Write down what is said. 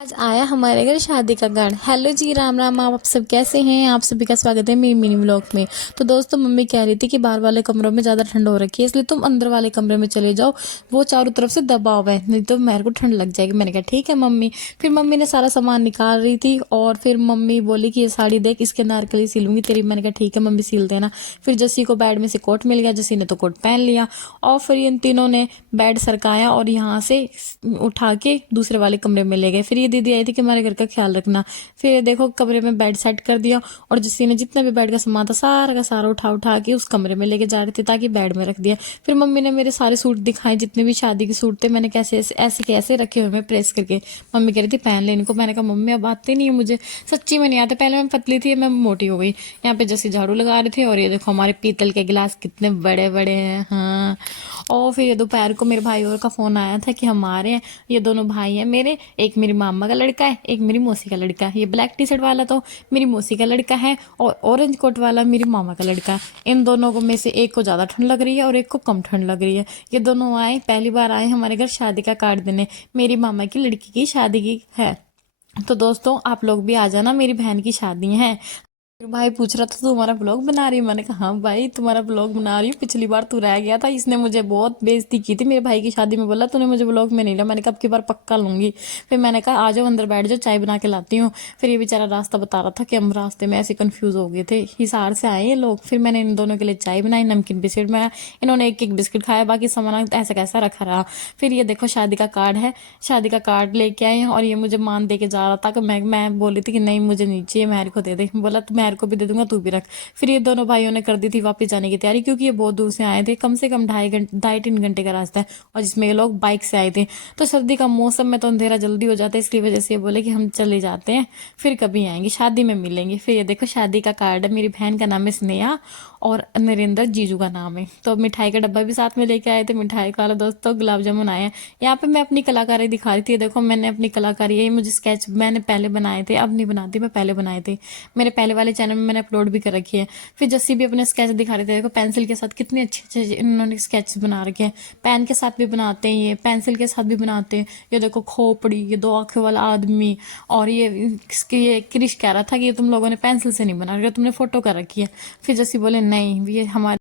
आज आया हमारे घर शादी का कार्ड। हेलो जी, राम राम। आप सब कैसे हैं? आप सभी का स्वागत है मेरी मिनी व्लॉग में। तो दोस्तों, मम्मी कह रही थी कि बाहर वाले कमरों में ज़्यादा ठंड हो रखी है, इसलिए तुम अंदर वाले कमरे में चले जाओ, वो चारों तरफ से दबा हुआ है, नहीं तो मेरे को ठंड लग जाएगी। मैंने कहा ठीक है मम्मी। फिर मम्मी ने सारा सामान निकाल रही थी और फिर मम्मी बोली कि ये साड़ी देख, इसके अनारकली सिलूंगी तेरी। मैंने कहा ठीक है मम्मी, सिल देना। फिर जस्सी को बेड में से कोट मिल गया, जस्सी ने तो कोट पहन लिया और फिर इन तीनों ने बेड सरकाया और यहाँ से उठा के दूसरे वाले कमरे में ले गए। फिर ये दीदी आई थी कि हमारे घर का ख्याल रखना। फिर ये देखो कमरे में बेड सेट कर दिया और जिसने जितना भी बेड का सामान था सारा का सारा उठा उठा के उस कमरे में लेके जा रही थी ताकि बेड में रख दिया। फिर मम्मी ने मेरे सारे सूट दिखाए, जितने भी शादी के सूट थे। मैंने कैसे ऐसे कैसे रखे हुए मैं प्रेस करके। मम्मी कह रही थी पहन ले इनको। मैंने कहा मम्मी अब आते नहीं है मुझे, सच्ची में नहीं आते। पहले मैं पतली थी, मैं मोटी हो गई। यहाँ पे जैसे झाड़ू लगा रहे थे और ये देखो हमारे पीतल के गिलास कितने बड़े बड़े हैं। हाँ, और फिर ये दोपहर को मेरे भाई और का फोन आया था कि हम आ रहे हैं। ये दोनों भाई हैं मेरे, एक मेरी मामा का लड़का है, एक मेरी मौसी का लड़का है। ये ब्लैक टी शर्ट वाला तो मेरी मौसी का लड़का है और ऑरेंज कोट वाला मेरी मामा का लड़का है। इन दोनों को में से एक को ज़्यादा ठंड लग रही है और एक को कम ठंड लग रही है। ये दोनों आए, पहली बार आए हमारे घर शादी का कार्ड देने। मेरी मामा की लड़की की शादी की है। तो दोस्तों आप लोग भी आ जाना, मेरी बहन की शादी है। फिर भाई पूछ रहा था तू हमारा ब्लॉग बना रही है? मैंने कहा हाँ भाई तुम्हारा ब्लॉग बना रही हूँ, पिछली बार तू रह गया था, इसने मुझे बहुत बेइज्जती की थी मेरे भाई की शादी में। बोला तूने मुझे ब्लॉग में नहीं लिया। मैंने कहा अब की बार पक्का लूंगी। फिर मैंने कहा आ जाओ अंदर बैठ जाओ, चाय बना के लाती हूँ। फिर ये बेचारा रास्ता बता रहा था कि हम रास्ते में ऐसे कंफ्यूज हो गए थे, हिसार से आए ये लोग। फिर मैंने इन दोनों के लिए चाय बनाई, नमकीन बिस्किट में इन्होंने एक एक बिस्किट खाया, बाकी सामान ऐसा कैसा रखा रहा। फिर ये देखो शादी का कार्ड है, शादी का कार्ड लेके आए हैं और ये मुझे मान दे के जा रहा था कि मैं बोली थी कि नहीं मुझे नहीं चाहिए, मेहर को दे दे। बोला तो मेहर को भी दे दूंगा, तू भी रख। फिर ये दोनों भाइयों ने कर दी थी वापस जाने की तैयारी, क्योंकि ये बहुत दूर से आए थे, कम से कम 2.5 3 घंटे का रास्ता है और जिसमें ये लोग बाइक से आए थे। तो सर्दी का मौसम में तो अंधेरा जल्दी हो जाता है, इसकी वजह से ये बोले कि हम चले जाते हैं, फिर कभी आएंगे, शादी में मिलेंगे। फिर ये देखो शादी का कार्ड है, मेरी बहन का नाम है स्नेहा और नरेंद्र जीजू का नाम है। तो मिठाई का डब्बा भी साथ में लेके आए थे, मिठाई खा लो दोस्तों, गुलाब जामुन आए हैं। यहाँ पे मैं अपनी कलाकारी दिखा रही थी, देखो मैंने अपनी कलाकारी, ये मुझे स्केच मैंने पहले बनाए थे, अब नहीं बनाती मैं, पहले बनाए थे। मेरे पहले वाले चैनल में मैंने अपलोड भी कर रखी है। फिर जस्सी भी अपने स्केच दिखा रहे थे, देखो पेंसिल के साथ कितने अच्छे अच्छे इन्होंने स्केच बना रखे हैं। पेन के साथ भी बनाते हैं, ये पेंसिल के साथ भी बनाते हैं। ये देखो खोपड़ी, ये दो आंखों वाला आदमी, और ये क्रिश कह रहा था कि ये तुम लोगों ने पेंसिल से नहीं बना रखा, तुमने फोटो कर रखी है। फिर जस्सी बोले नहीं ये हमारे